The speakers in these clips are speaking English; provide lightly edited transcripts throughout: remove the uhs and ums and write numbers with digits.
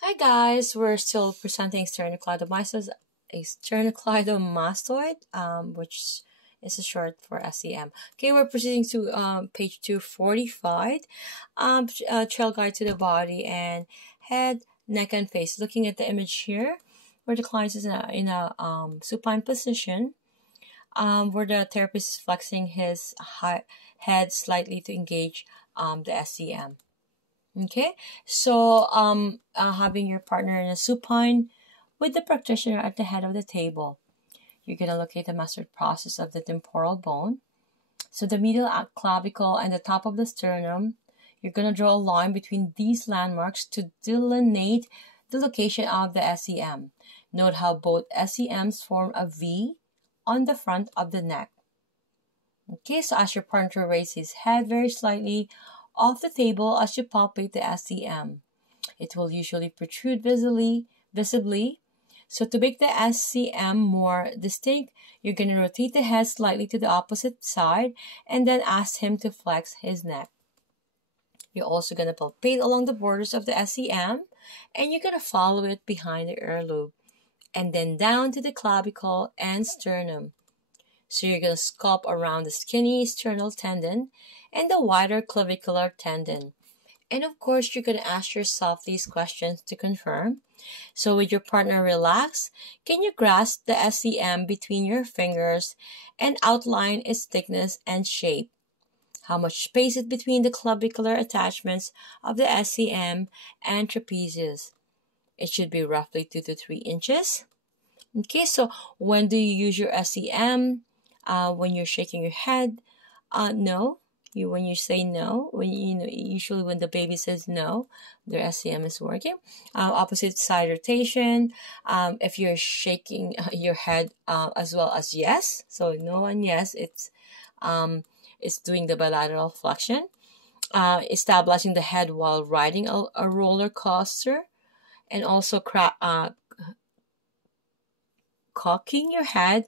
Hi guys, we're still presenting sternocleidomastoid, which is a short for SEM. Okay, we're proceeding to page 245, trail guide to the body and head, neck, and face. Looking at the image here, where the client is in a supine position, where the therapist is flexing his head slightly to engage the SEM. Okay, so having your partner in a supine with the practitioner at the head of the table, you're going to locate the mastered process of the temporal bone. So the medial clavicle and the top of the sternum, you're going to draw a line between these landmarks to delineate the location of the SEM. Note how both SEMs form a V on the front of the neck. Okay, so as your partner raises his head very slightly off the table as you palpate the SEM, it will usually protrude visibly. So to make the SEM more distinct, you're going to rotate the head slightly to the opposite side and then ask him to flex his neck. You're also going to palpate along the borders of the SEM, and you're going to follow it behind the ear lobe and then down to the clavicle and sternum. So you're going to sculpt around the skinny sternal tendon and the wider clavicular tendon. And of course, you're going to ask yourself these questions to confirm. So with your partner relaxed, can you grasp the SEM between your fingers and outline its thickness and shape? How much space is between the clavicular attachments of the SEM and trapezius? It should be roughly 2 to 3 inches. Okay, so when do you use your SEM? When you're shaking your head, no. When you say no, usually when the baby says no, their SEM is working. Opposite side rotation. If you're shaking your head as well as yes, so no and yes, it's doing the bilateral flexion. Establishing the head while riding a roller coaster, and also cocking your head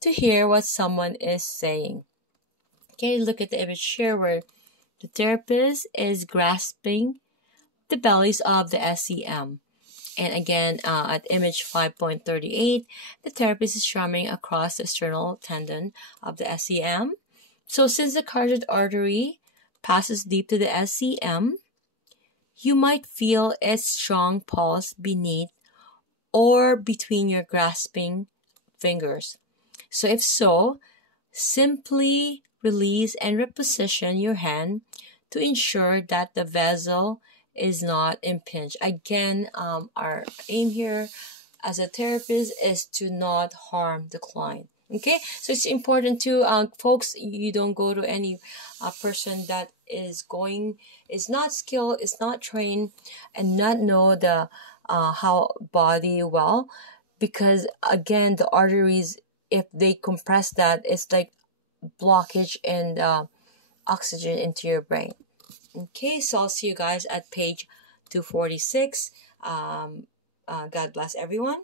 to hear what someone is saying. Okay, look at the image here where the therapist is grasping the bellies of the SEM. And again, at image 5.38, the therapist is strumming across the sternal tendon of the SEM. So since the carotid artery passes deep to the SEM, you might feel its strong pulse beneath or between your grasping fingers. So if so, simply release and reposition your hand to ensure that the vessel is not impinged. Again, our aim here as a therapist is to not harm the client. Okay, so it's important to folks, you don't go to any person that is not skilled, is not trained, and not know the how body well, because again, the arteries, if they compress that, it's like blockage and oxygen into your brain. Okay, so I'll see you guys at page 246. God bless everyone.